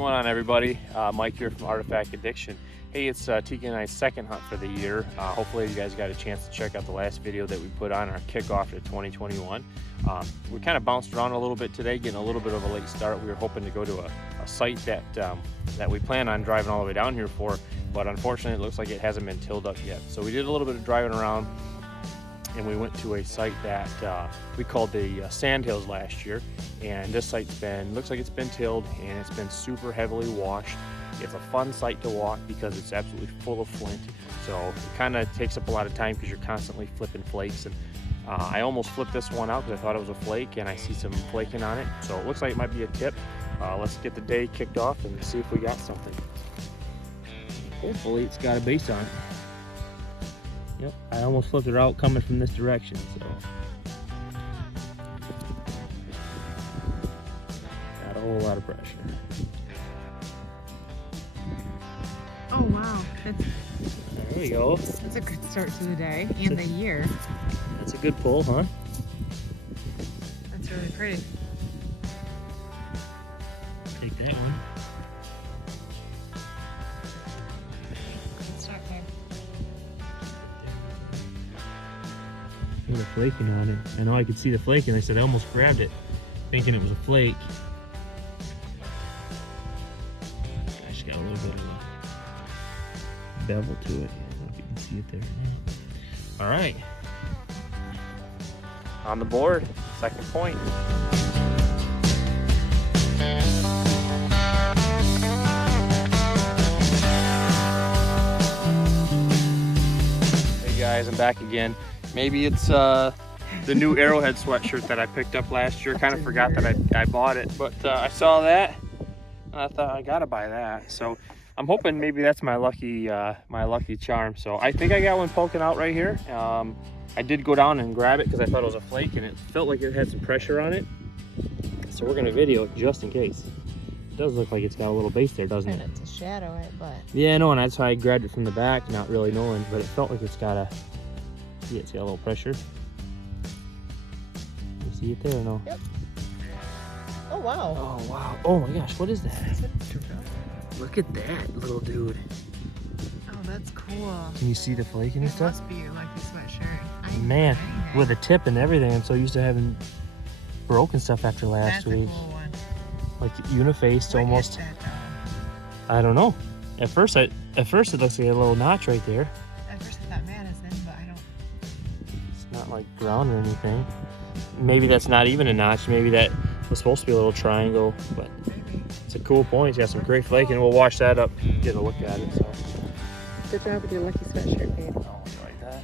going on, everybody? Mike here from Artifact Addiction. Hey, it's Tknight and I's second hunt for the year. Hopefully you guys got a chance to check out the last video that we put on our kickoff to 2021. We kind of bounced around a little bit today, getting a little bit of a late start. We were hoping to go to a site that we plan on driving all the way down here for, but unfortunately it looks like it hasn't been tilled up yet. So we did a little bit of driving around, and we went to a site that we called the Sandhills last year, and this site's looks like it's been tilled and it's been super heavily washed. It's a fun site to walk because it's absolutely full of flint, so it kind of takes up a lot of time because you're constantly flipping flakes. And I almost flipped this one out because I thought it was a flake, and I see some flaking on it, so it looks like it might be a tip. Let's get the day kicked off and see if we got something. Hopefully it's got a base on it. Yep, I almost flipped it out coming from this direction, so. Got a whole lot of pressure. Oh wow, There we go. that's a good start to the day and the year. That's a good pull, huh? That's really pretty. Take that one. Good start there. Look at the flaking on it. I know I could see the flaking. I said I almost grabbed it thinking it was a flake. I just got a little bit of a bevel to it. I don't know if you can see it there. All right. On the board, second point. Hey guys, I'm back again. Maybe it's the new Arrowhead sweatshirt that I picked up last year. Kind of forgot that I bought it, but I saw that and I thought I gotta buy that. So I'm hoping maybe that's my lucky charm. So I think I got one poking out right here. I did go down and grab it because I thought it was a flake, and it felt like it had some pressure on it. So we're gonna video it just in case. It does look like it's got a little base there, doesn't it? And to shadow it, but Yeah, no, and that's why I grabbed it from the back, not really knowing, but it felt like it's got a, see, it's got a little pressure. You see it there or no? Yep. Oh wow. Oh wow. Oh my gosh, what is that? Look at that little dude. Oh, that's cool. Can you see the flaking and This stuff? must be your lucky sweatshirt. Man, with a tip and everything, I'm so used to having broken stuff after last That's week. a cool one. Like unifaced What almost. is that, though? I don't know. At first it looks like a little notch right there. At first I thought Madison, but I don't. It's not like ground or anything. Maybe that's not even a notch. Maybe that was supposed to be a little triangle, but Maybe. it's a cool point. It's got some great flaking, and we'll wash that up, get a look at it. So. Good job with your lucky sweatshirt, babe. Oh, you like that?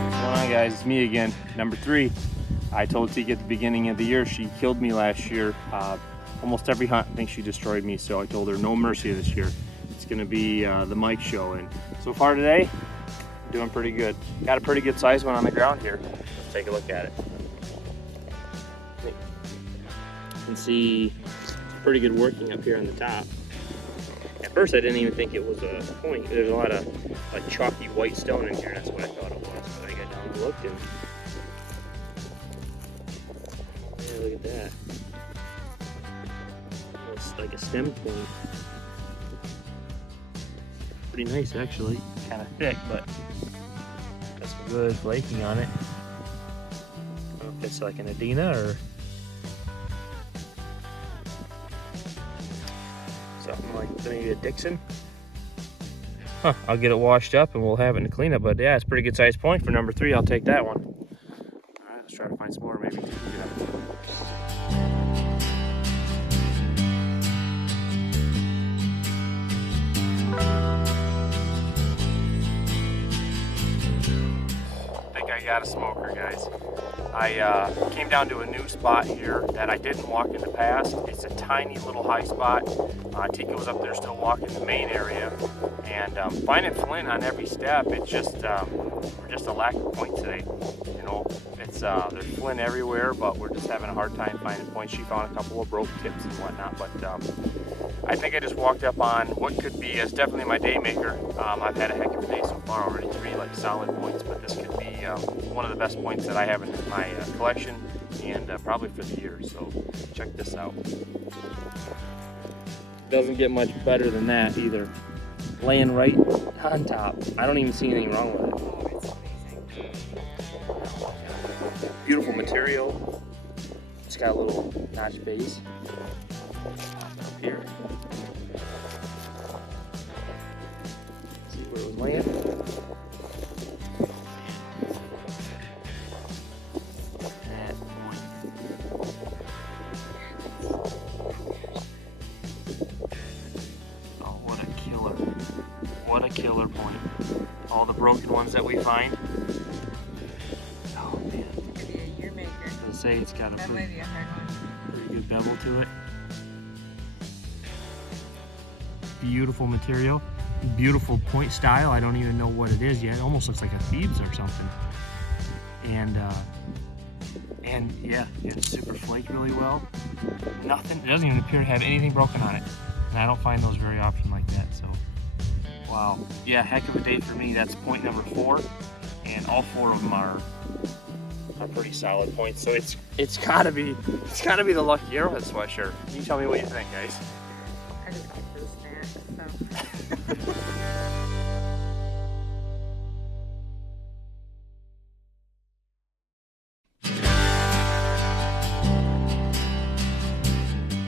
What's going on, guys? It's me again, number 3. I told Tika at the beginning of the year she killed me last year. Almost every hunt, I think she destroyed me, so I told her no mercy this year. It's going to be the Mike show, and so far today, I'm doing pretty good. Got a pretty good size one on the ground here. Let's take a look at it. You can see it's pretty good working up here on the top. At first I didn't even think it was a point. There's a lot of like chalky white stone in here. That's what I thought it was. But I got down and looked, and yeah, look at that. It's like a stem point. Pretty nice actually. Kind of thick, but got some good flaking on it. I don't know if it's like an Adina or something like maybe a Dixon. Huh, I'll get it washed up and we'll have it in the cleanup, but yeah, it's a pretty good size point for number 3. I'll take that one. All right, let's try to find some more maybe. I think I got a smoker, guys. I came down to a new spot here that I didn't walk in the past. It's a tiny little high spot. Tika was up there still walking the main area, and finding flint on every step, it's just a lack of points today. You know, it's there's flint everywhere, but we're just having a hard time finding points. She found a couple of broke tips and whatnot, but I think I just walked up on what could be, it's definitely my day maker. I've had a heck of a day so far already, 3 like solid points, but this could be one of the best points that I have in my collection, and probably for the year. So check this out. Doesn't get much better than that either. Laying right on top. I don't even see anything wrong with it. Oh, it's amazing. Beautiful material. It's got a little notch base up here. See where it was laying? That point. Oh, what a killer. What a killer point. All the broken ones that we find. Oh man. Could be a year maker. I was gonna say it's got a That might be a hard one. pretty good bevel to it. Beautiful material, beautiful point style. I don't even know what it is yet. It almost looks like a thieves or something. And yeah, it's super flaked really well. Nothing. It doesn't even appear to have anything broken on it, and I don't find those very often like that. So, wow. Yeah, heck of a day for me. That's point number 4, and all 4 of them are pretty solid points. So it's gotta be the Lucky Arrowhead sweatshirt. You tell me what you think, guys. I just picked this snack, so.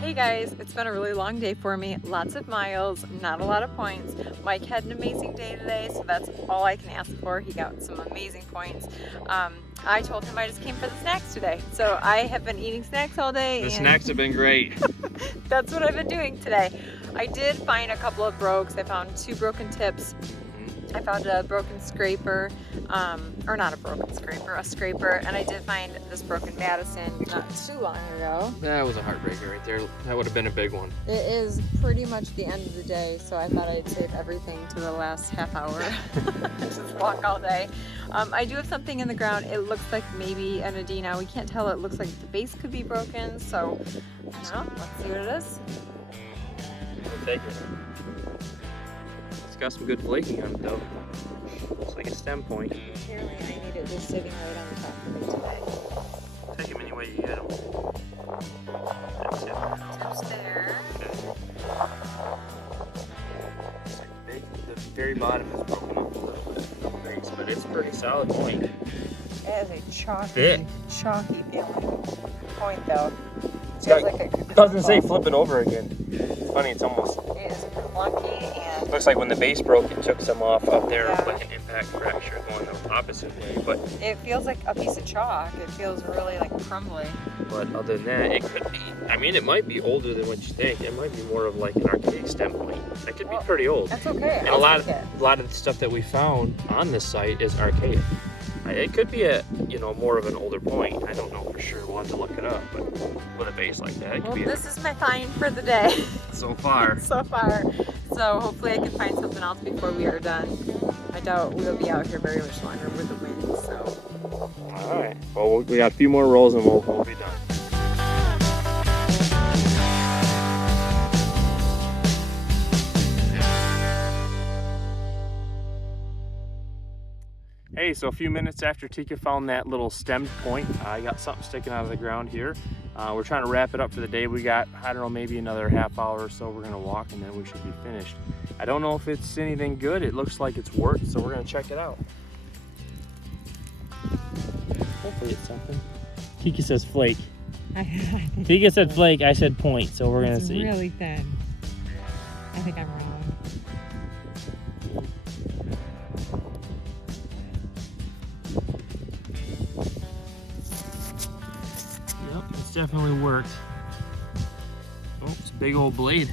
Hey guys, it's been a really long day for me. Lots of miles, not a lot of points. Mike had an amazing day today, so that's all I can ask for. He got some amazing points. I told him I just came for the snacks today. So I have been eating snacks all day. The snacks have been great. That's what I've been doing today. I did find a couple of brokes. I found 2 broken tips. I found a broken scraper, or not a broken scraper, a scraper, and I did find this broken Madison not too long ago. That was a heartbreaker right there. That would have been a big one. It is pretty much the end of the day, so I thought I'd save everything to the last half hour. Just walk all day. I do have something in the ground. It looks like maybe an Adina. We can't tell. It looks like the base could be broken, so I don't know. Let's see what it is. We'll take it. It's got some good flaking on it though. Looks like a stem point. Apparently I need it just sitting right on the top of me today. Take them any way you get them. That's it. Tips there. The very bottom is broken up a little bit, base, but it's a pretty solid point. It is a chalky Thick. feeling point though. It's Feels got, like it could doesn't say fall. flip it over again. It's funny, it's almost, It is clunky and looks like when the base broke, it took some off up there, Yeah. like an impact fracture going the opposite way. But it feels like a piece of chalk. It feels really like crumbly. other than that, it could be, I mean, it might be older than what you think. It might be more of like an archaic stem point. That could be Well, pretty old. That's okay. And I'll a lot take it. of the stuff that we found on this site is archaic. It could be a, more of an older point. I don't know for sure. We'll have to look it up. But with a base like that, it could Well, be this is my find for the day so far. so far. So hopefully I can find something else before we are done. I doubt we'll be out here very much longer with the wind. So. All right. Well, we got a few more rolls and we'll be done. Hey, so a few minutes after Tika found that little stemmed point, I got something sticking out of the ground here. We're trying to wrap it up for the day. We got, I don't know, maybe another half hour or so. We're gonna walk and then we should be finished. I don't know if it's anything good. It looks like it's worked, so we're gonna check it out. Hopefully it's something. Tika says flake. Tika said flake, I said point, so we're gonna see. It's really thin. I think I'm wrong. Yep, it's definitely worked. Oh, it's a big old blade.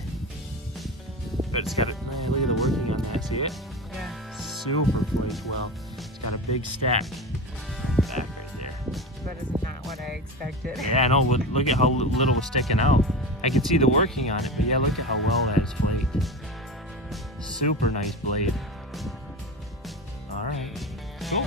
But it's got a, look at the working on that, see it? Yeah. Super flaked well. It's got a big stack back right there. but it's not what I expected. Yeah, I know. Look at how little was sticking out. I can see the working on it, but yeah, look at how well that is flaked. Super nice blade. All right, cool.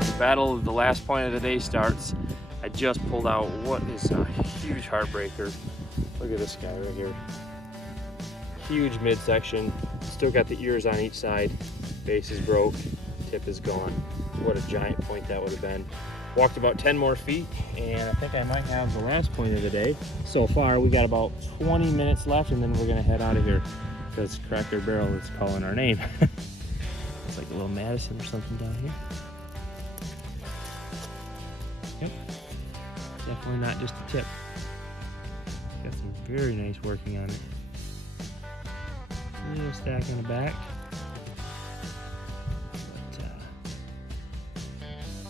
The battle of the last point of the day starts. I just pulled out what is a huge heartbreaker. Look at this guy right here. Huge midsection. Still got the ears on each side. Base is broke. Tip is gone. What a giant point that would have been. Walked about 10 more feet, and I think I might have the last point of the day. So far, we got about 20 minutes left, and then we're gonna head out of here because Cracker Barrel is calling our name. It's like a little Madison or something down here. Yep. Definitely not just a tip. Got some very nice working on it. Little stack on the back. But,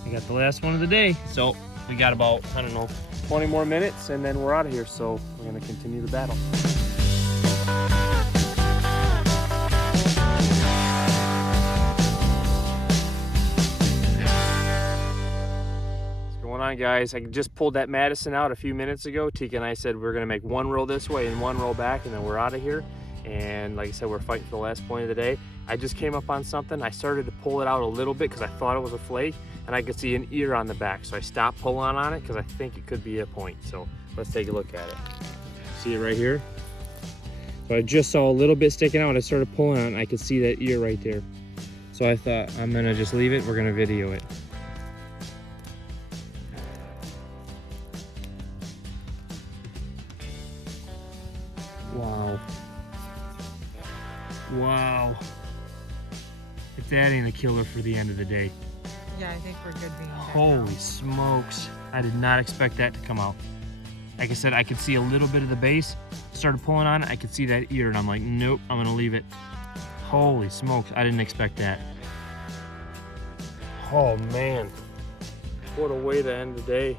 we got the last one of the day. So we got about, I don't know, 20 more minutes and then we're out of here. So we're gonna continue the battle. On, guys, I just pulled that Madison out a few minutes ago. Tika and I said we're gonna make one roll this way and one roll back, and then we're out of here. And like I said, we're fighting for the last point of the day. I just came up on something. I started to pull it out a little bit because I thought it was a flake, and I could see an ear on the back, so I stopped pulling on it because I think it could be a point. So let's take a look at it. See it right here? So I just saw a little bit sticking out. I started pulling on it, and I could see that ear right there. So I thought I'm gonna just leave it. We're gonna video it. Wow. Wow. If that ain't a killer for the end of the day. Yeah, I think we're good being back Holy now. smokes. I did not expect that to come out. Like I said, I could see a little bit of the base. Started pulling on it, I could see that ear, and I'm like, nope, I'm gonna leave it. Holy smokes, I didn't expect that. Oh man. What a way to end the day.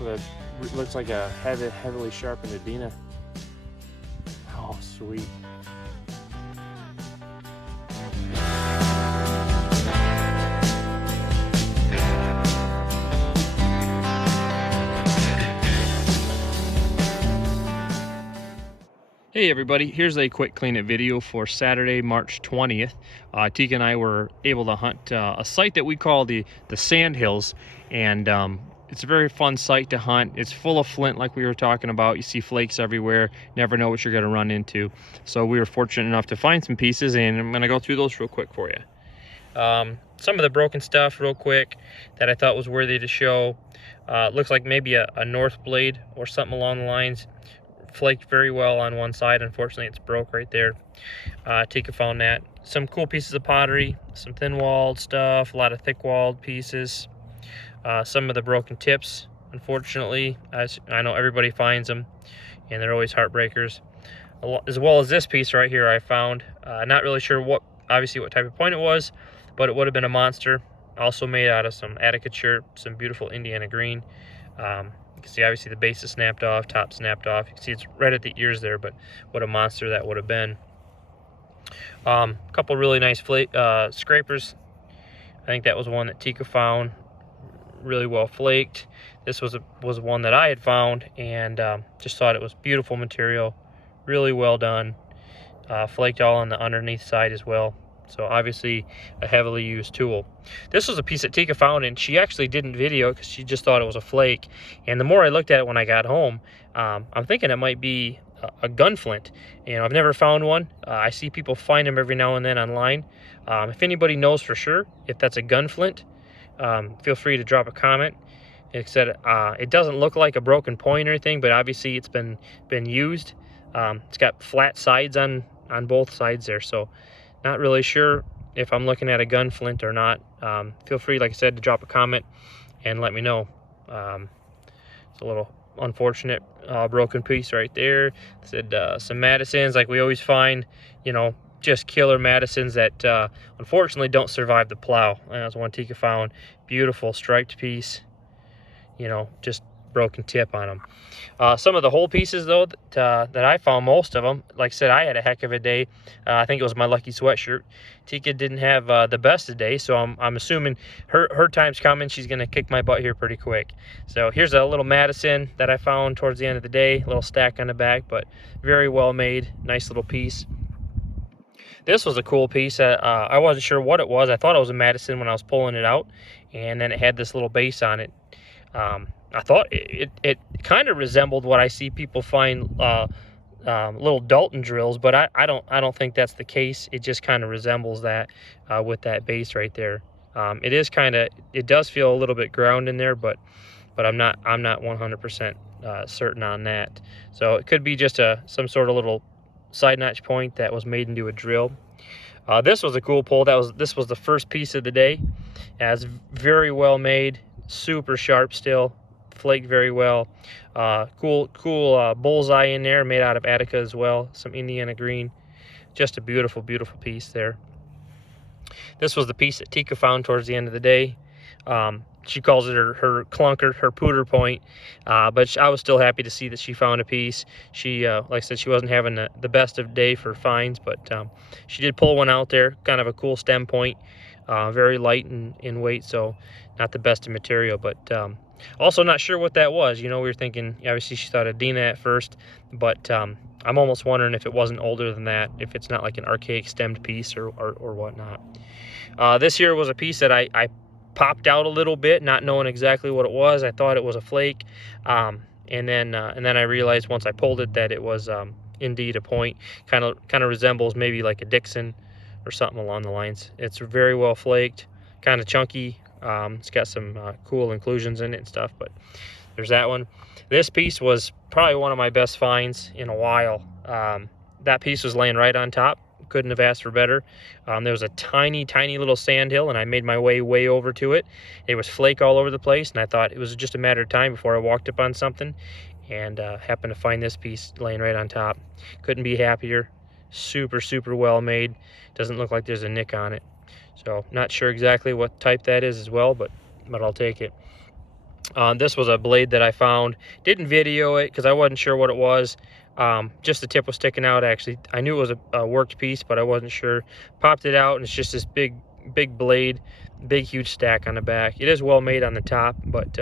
With a, looks like a heavily sharpened Adina. Oh, sweet. Hey everybody, here's a quick clean it video for Saturday, March 20th. Tika and I were able to hunt a site that we call the Sandhills, and it's a very fun site to hunt. It's full of flint like we were talking about. You see flakes everywhere, never know what you're gonna run into. So we were fortunate enough to find some pieces, and I'm gonna go through those real quick for you. Some of the broken stuff real quick that I thought was worthy to show. Looks like maybe a north blade or something along the lines. Flaked very well on one side. Unfortunately, it's broke right there. Tika found that. Some cool pieces of pottery, some thin-walled stuff, a lot of thick-walled pieces. Some of the broken tips, unfortunately, as I know everybody finds them, and they're always heartbreakers. As well as this piece right here I found. Not really sure obviously what type of point it was, but it would have been a monster. Also made out of some Attica chert, some beautiful Indiana green. You can see obviously the base is snapped off, top snapped off. You can see it's right at the ears there, but what a monster that would have been. A couple really nice scrapers. I think that was one that Tika found, really well flaked. This was one that I had found, and just thought it was beautiful material, really well done. Flaked all on the underneath side as well. So obviously a heavily used tool. This was a piece that Tika found, and she actually didn't video because she just thought it was a flake. And the more I looked at it when I got home, I'm thinking it might be a gun flint. You know, I've never found one. I see people find them every now and then online. If anybody knows for sure if that's a gun flint, feel free to drop a comment. Like I said, it doesn't look like a broken point or anything, but obviously it's been used. It's got flat sides on both sides there, so not really sure if I'm looking at a gun flint or not. Feel free, like I said, to drop a comment and let me know. It's a little unfortunate broken piece right there. Said some Madisons, like we always find, you know, just killer Madisons that unfortunately don't survive the plow. And that's one Tika found. Beautiful striped piece, you know, just broken tip on them. Some of the whole pieces though that I found, most of them, like I said, I had a heck of a day. I think it was my lucky sweatshirt. Tika didn't have the best of day, so I'm assuming her time's coming. She's gonna kick my butt here pretty quick. So here's a little Madison that I found towards the end of the day, a little stack on the back, but very well made, nice little piece. This was a cool piece. I wasn't sure what it was. I thought it was a Madison when I was pulling it out, and then it had this little base on it. I thought it kind of resembled what I see people find little Dalton drills, but I don't think that's the case. It just kind of resembles that with that base right there. It does feel a little bit ground in there, but I'm not 100% certain on that. So it could be just some sort of little side notch point that was made into a drill. This was a cool pull. This was the first piece of the day. It's very well made, super sharp still, flaked very well. Cool bullseye in there, made out of Attica as well, some Indiana green. Just a beautiful piece there. This was the piece that Tika found towards the end of the day. She calls it her clunker, her pooter point, but I was still happy to see that she found a piece. She, like I said, she wasn't having the best of day for finds, but she did pull one out there, kind of a cool stem point, very light in weight, so not the best of material, but also not sure what that was. You know, we were thinking, obviously she thought Adina at first, but I'm almost wondering if it wasn't older than that, if it's not like an archaic stemmed piece or whatnot. This here was a piece that I popped out a little bit, not knowing exactly what it was. I thought it was a flake, and then I realized once I pulled it that it was indeed a point. Kind of resembles maybe like a Dixon or something along the lines. It's very well flaked, kind of chunky. It's got some cool inclusions in it and stuff, but there's that one. This piece was probably one of my best finds in a while. That piece was laying right on top. Couldn't have asked for better. There was a tiny little sandhill, and I made my way over to it. It was flake all over the place, and I thought it was just a matter of time before I walked up on something, and happened to find this piece laying right on top. Couldn't be happier. Super well made. Doesn't look like there's a nick on it. So not sure exactly what type that is as well, but I'll take it. This was a blade that I found. Didn't video it because I wasn't sure what it was. Just the tip was sticking out. Actually, I knew it was a worked piece, but I wasn't sure. Popped it out, and it's just this big blade, big huge stack on the back. It is well made on the top, but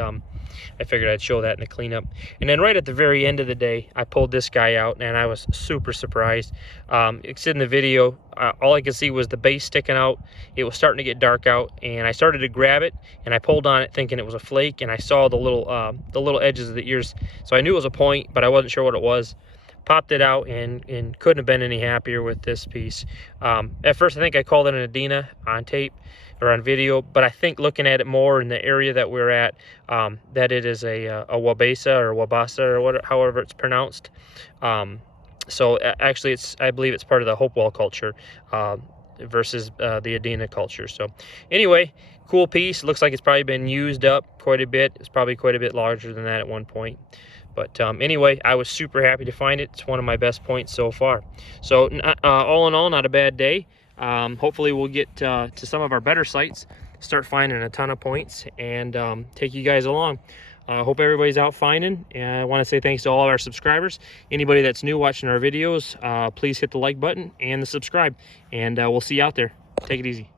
I figured I'd show that in the cleanup. And then right at the very end of the day, I pulled this guy out, and I was super surprised. It's in the video. All I could see was the base sticking out. It was starting to get dark out, and I started to grab it, and I pulled on it thinking it was a flake, and I saw the little edges of the ears, so I knew it was a point, but I wasn't sure what it was. Popped it out and couldn't have been any happier with this piece. At first I think I called it an Adina on tape or on video, but I think looking at it more in the area that we're at, that it is a Wabasa or Wabasa or however it's pronounced. So actually I believe it's part of the Hopewell culture versus the Adina culture. So anyway, cool piece. Looks like it's probably been used up quite a bit. It's probably quite a bit larger than that at one point. But anyway, I was super happy to find it. It's one of my best points so far. So all in all, not a bad day. Hopefully we'll get to some of our better sites, start finding a ton of points, and take you guys along. Hope everybody's out finding. And I want to say thanks to all of our subscribers. Anybody that's new watching our videos, please hit the like button and the subscribe. And we'll see you out there. Take it easy.